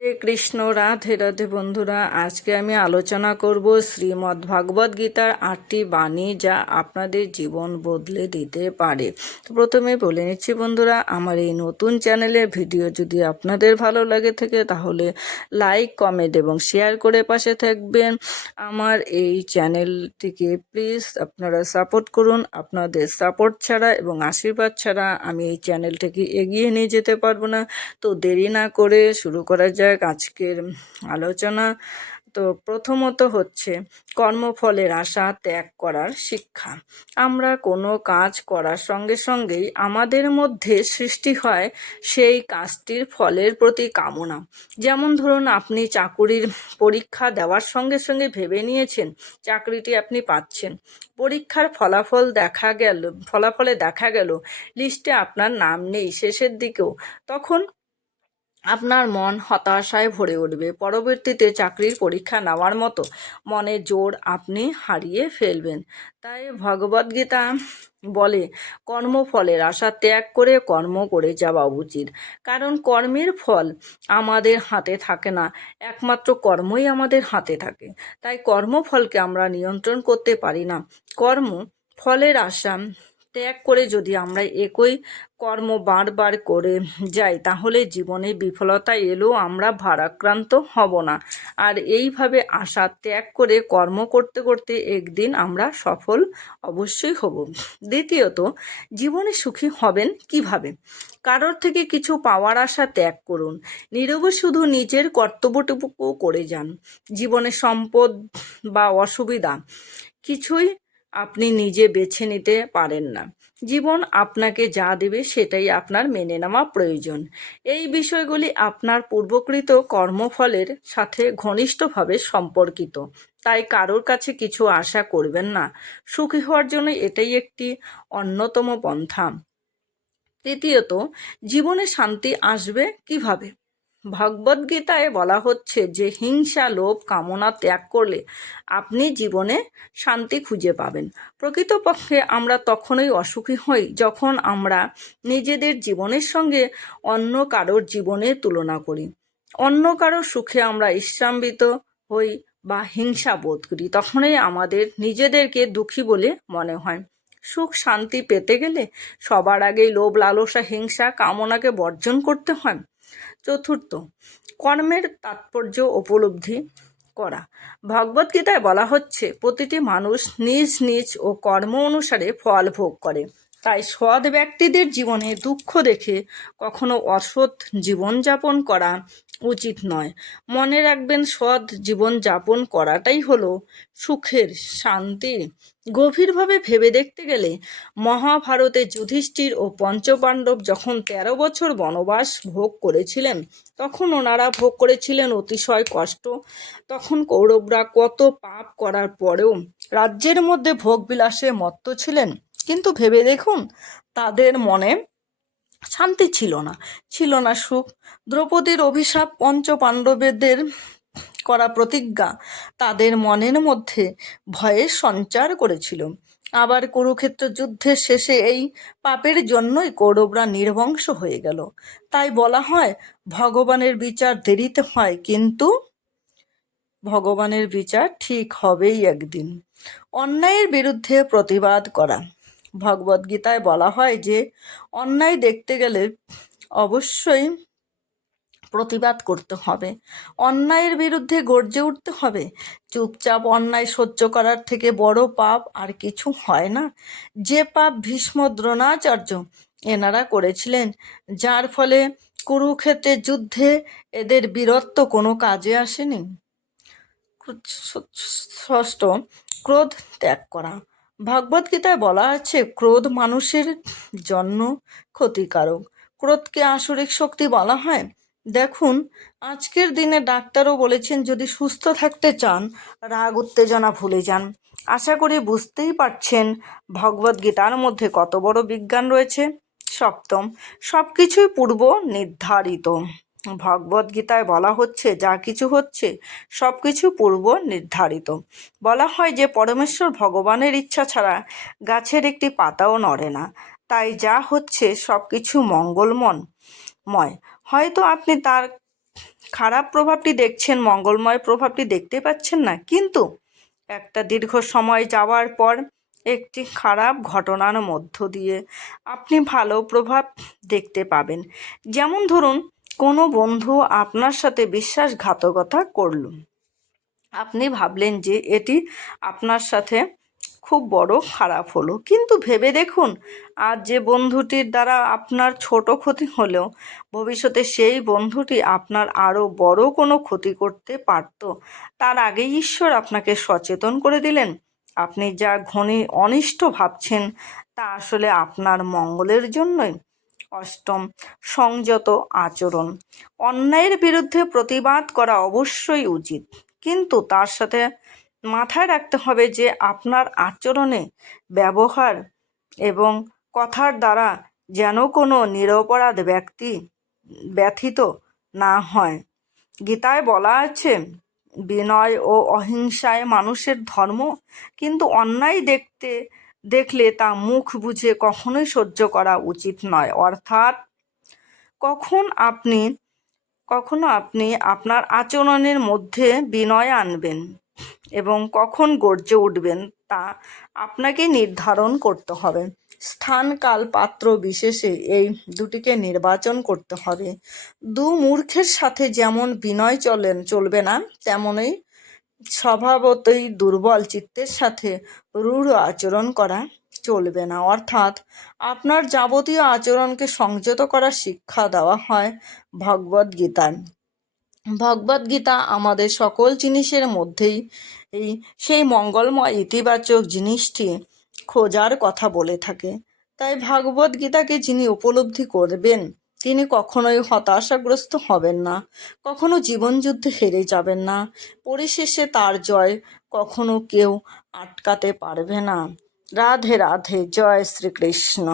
হরে কৃষ্ণ, রাধে রাধে বন্ধুরা। আজকে আমি আলোচনা করব শ্রীমদ্ ভাগবত গীতার 8টি বাণী যা আপনাদের জীবন বদলে দিতে পারে। তো প্রথমে বলে নিচ্ছি বন্ধুরা, আমার এই নতুন চ্যানেলের ভিডিও যদি আপনাদের ভালো লাগে থাকে তাহলে লাইক, কমেন্ট এবং শেয়ার করে পাশে থাকবেন। আমার এই চ্যানেলটিকে প্লিজ আপনারা সাপোর্ট করুন। আপনাদের সাপোর্ট ছাড়া এবং আশীর্বাদ ছাড়া আমি এই চ্যানেলটিকে এগিয়ে নিয়ে যেতে পারবো না। তো দেরি না করে শুরু করা যাক আজকের আলোচনা। তো প্রথমত হচ্ছে কর্মফলের আশা ত্যাগ করার শিক্ষা। আমরা কোনো কাজ করার সঙ্গে সঙ্গেই আমাদের মধ্যে সৃষ্টি হয় সেই কাজটির ফলের প্রতি কামনা। যেমন ধরুন, আপনি চাকুরির পরীক্ষা দেওয়ার সঙ্গে সঙ্গে ভেবে নিয়েছেন চাকরিটি আপনি পাচ্ছেন। পরীক্ষার ফলাফলে দেখা গেল লিস্টে আপনার নাম নেই শেষের দিকেও। তখন আপনার মন হতাশায় ভরে উঠবে। পরবর্তীতে চাকরির পরীক্ষা নেওয়ার মতো মনের জোর আপনি হারিয়ে ফেলবেন। তাই ভগবদ্গীতা বলে কর্মফলের আশা ত্যাগ করে কর্ম করে যাওয়া উচিত। কারণ কর্মের ফল আমাদের হাতে থাকে না, একমাত্র কর্মই আমাদের হাতে থাকে। তাই কর্মফলকে আমরা নিয়ন্ত্রণ করতে পারি না। ফলের আশা ত্যাগ করে যদি আমরা একই কর্ম বারবার করে যাই তাহলে জীবনে বিফলতা এলেও আমরা ভারাক্রান্ত হব না। আর এইভাবে আশা ত্যাগ করে কর্ম করতে করতে একদিন আমরা সফল অবশ্যই হব। দ্বিতীয়ত, জীবনে সুখী হবেন কিভাবে? কারোর থেকে কিছু পাওয়ার আশা ত্যাগ করুন। নীরবে শুধু নিজের কর্তব্যটুকু করে যান। জীবনে সম্পদ বা অসুবিধা কিছুই আপনি নিজে বেছে নিতে পারেন না। জীবন আপনাকে যা দেবে সেটাই আপনার মেনে নেওয়া প্রয়োজন। এই বিষয়গুলি আপনার পূর্বকৃত কর্মফলের সাথে ঘনিষ্ঠভাবে সম্পর্কিত। তাই কারোর কাছে কিছু আশা করবেন না। সুখী হওয়ার জন্য এটাই একটি অন্যতম পন্থা। তৃতীয়ত, জীবনে শান্তি আসবে কিভাবে? ভগবদ্গীতায় বলা হচ্ছে যে হিংসা, লোভ, কামনা ত্যাগ করলে আপনি জীবনে শান্তি খুঁজে পাবেন। প্রকৃতপক্ষে আমরা তখনই অসুখী হই যখন আমরা নিজেদের জীবনের সঙ্গে অন্য কারোর জীবনের তুলনা করি। অন্য কারোর সুখে আমরা ঈর্ষান্বিত হই বা হিংসা বোধ করি, তখনই আমাদের নিজেদেরকে দুঃখী বলে মনে হয়। সুখ শান্তি পেতে গেলে সবার আগেই লোভ, লালসা, হিংসা, কামনাকে বর্জন করতে হয়। চতুর্থ, কর্মের তাৎপর্য উপলব্ধি করা। ভগবদ্গীতায় বলা হচ্ছে প্রতিটি মানুষ নিজ নিজ ও কর্ম অনুসারে ফল ভোগ করে। তাই সৎ ব্যক্তিদের জীবনে দুঃখ দেখে কখনো অসৎ জীবনযাপন করা উচিত নয়। মনে রাখবেন, সৎ জীবনযাপন করাটাই হলো সুখের, শান্তির। গভীরভাবে ভেবে দেখতে গেলে মহাভারতে যুধিষ্ঠির ও পঞ্চপাণ্ডব যখন 13 বছর বনবাস ভোগ করেছিলেন তখন ওনারা ভোগ করেছিলেন অতিশয় কষ্ট। তখন কৌরবরা কত পাপ করার পরেও রাজ্যের মধ্যে ভোগবিলাসে মত্ত ছিলেন। কিন্তু ভেবে দেখুন, তাদের মনে শান্তি ছিল না সুখ। দ্রৌপদীর অভিশাপ, পঞ্চপাণ্ডবদের করা প্রতিজ্ঞা তাদের মনের মধ্যে ভয়ের সঞ্চার করেছিল। আবার কুরুক্ষেত্র যুদ্ধের শেষে এই পাপের জন্যই কৌরবরা নির্বংশ হয়ে গেল। তাই বলা হয় ভগবানের বিচার দেরিতে হয়, কিন্তু ভগবানের বিচার ঠিক হবেই একদিন। অন্যায়ের বিরুদ্ধে প্রতিবাদ করা। ভগবদ্গীতায় বলা হয় যে অন্যায় দেখতে গেলে অবশ্যই প্রতিবাদ করতে হবে, অন্যায়ের বিরুদ্ধে গর্জে উঠতে হবে। চুপচাপ অন্যায় সহ্য করার থেকে বড় পাপ আর কিছু হয় না। যে পাপ ভীষ্ম, দ্রোণাচার্য এনারা করেছিলেন, যার ফলে কুরুক্ষেত্রের যুদ্ধে এদের বীরত্ব কোনো কাজে আসেনি। ষষ্ঠ, ক্রোধ ত্যাগ করা। ভগবদ্গীতায় বলা আছে ক্রোধ মানুষের জন্য ক্ষতিকারক। ক্রোধকে আসরিক শক্তি বলা হয়। দেখুন, আজকের দিনে ডাক্তারও বলেছেন যদি সুস্থ থাকতে চান রাগ উত্তেজনা ভুলে যান। আশা করি বুঝতেই পারছেন ভগবদ্গীতার মধ্যে কত বড় বিজ্ঞান রয়েছে। সপ্তম, সব কিছুই পূর্ব নির্ধারিত। ভগবদ্গীতায় বলা হচ্ছে যা কিছু হচ্ছে সব কিছু পূর্ব নির্ধারিত। বলা হয় যে পরমেশ্বর ভগবানের ইচ্ছা ছাড়া গাছের একটি পাতাও নড়ে না। তাই যা হচ্ছে সব কিছু মঙ্গলময়। হয়তো আপনি তার খারাপ প্রভাবটি দেখছেন, মঙ্গলময় প্রভাবটি দেখতে পাচ্ছেন না, কিন্তু একটা দীর্ঘ সময় যাওয়ার পর একটি খারাপ ঘটনার মধ্য দিয়ে আপনি ভালো প্রভাব দেখতে পাবেন। যেমন ধরুন, কোনো বন্ধু আপনার সাথে বিশ্বাসঘাতকতা করল। আপনি ভাবলেন যে এটি আপনার সাথে খুব বড় খারাপ হলো, কিন্তু ভেবে দেখুন, আজ যে বন্ধুটির দ্বারা আপনার ছোট ক্ষতি হলেও ভবিষ্যতে সেই বন্ধুটি আপনার আরও বড় কোনো ক্ষতি করতে পারত। তার আগেই ঈশ্বর আপনাকে সচেতন করে দিলেন। আপনি যা অনিষ্ট ভাবছেন তা আসলে আপনার মঙ্গলের জন্যই। অষ্টম, সংযত আচরণ। অন্যায়ের বিরুদ্ধে প্রতিবাদ করা অবশ্যই উচিত, কিন্তু তার সাথে মাথায় রাখতে হবে যে আপনার আচরণে, ব্যবহার এবং কথার দ্বারা যেন কোনো নিরপরাধ ব্যক্তি ব্যথিত না হয়। গীতায় বলা আছে, বিনয় ও অহিংসায় মানুষের ধর্ম, কিন্তু অন্যায় দেখলে তা মুখ বুজে কখনোই সহ্য করা উচিত নয়। অর্থাৎ কখন আপনি কখনো আপনি আপনার আচরণের মধ্যে বিনয় আনবেন এবং কখন গর্জে উঠবেন তা আপনাকে নির্ধারণ করতে হবে। স্থান, কাল, পাত্র বিশেষে এই দুটিকে নির্বাচন করতে হবে। মূর্খের সাথে যেমন বিনয় চলবে না, তেমনই স্বভাবতই দুর্বল চিত্তের সাথে রূঢ় আচরণ করা চলবে না। অর্থাৎ আপনার যাবতীয় আচরণকে সংযত করার শিক্ষা দেওয়া হয় ভগবদ্গীতায়। ভগবদ্গীতা আমাদের সকল জিনিসের মধ্যেই সেই মঙ্গলময় ইতিবাচক জিনিসটি খোঁজার কথা বলে থাকে। তাই ভগবদ্গীতাকে যিনি উপলব্ধি করবেন তিনি কখনোই হতাশাগ্রস্ত হবেন না, কখনো জীবনযুদ্ধে হেরে যাবেন না। পরিশেষে তার জয় কখনো কেউ আটকাতে পারবে না। রাধে রাধে, জয় শ্রীকৃষ্ণ।